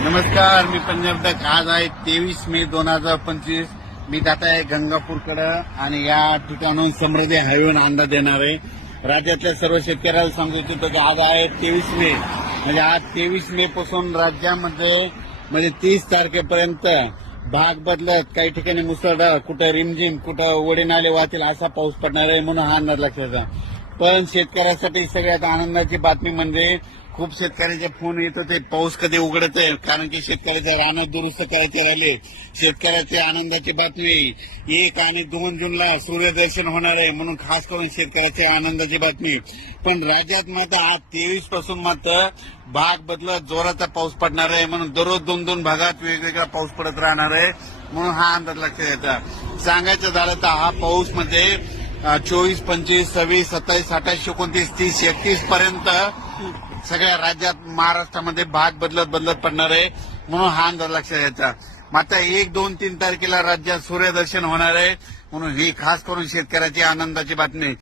नमस्कार, मी पंजाब तक. आज आहे 23 मे 2025. मी जात आहे गंगापूरकडं आणि या ठिकाणून समृद्धी हायवेवरून अंदाज देणार आहे. राज्यातल्या सर्व शेतकऱ्याला सांगू इच्छितो की आज आहे 23 मे. म्हणजे आज 23 मे पासून राज्यामध्ये म्हणजे 30 तारखेपर्यंत भाग बदलत काही ठिकाणी मुसळधार, कुठं रिमझिम, कुठं ओढे नाले वाहतील असा पाऊस पडणार आहे, म्हणून हा अंदाज लक्षात घ्या. पण शेतकऱ्यासाठी सगळ्यात आनंदाची बातमी म्हणजे खूप शेतकऱ्याचे फोन येत होते पाऊस कधी उघडत आहे, कारण की शेतकऱ्याचे रानं दुरुस्त करायचे राहिले. शेतकऱ्याची आनंदाची बातमी 1 आणि 2 जूनला सूर्यदर्शन होणार आहे, म्हणून खास करून शेतकऱ्याची आनंदाची बातमी. पण राज्यात मात्र आज 23 पासून मात्र भाग बदलत जोराचा पाऊस पडणार आहे, म्हणून दररोज 2-2 भागात वेगवेगळा पाऊस पडत राहणार आहे, म्हणून हा अंदाज लक्षात घ्यायचा. सांगायचं झालं तर हा पाऊस म्हणजे 24, 25, 26, 27, 28, 29, 30, 31 पर्यंत सगळ्या राज्यात महाराष्ट्रामध्ये भाग बदलत पडणार आहे, म्हणून हा अंदाज लक्षात घ्यायचा. मात्र 1, 2, 3 तारखेला राज्यात सूर्यदर्शन होणार आहे, म्हणून ही खास करून शेतकऱ्याची आनंदाची बातमी.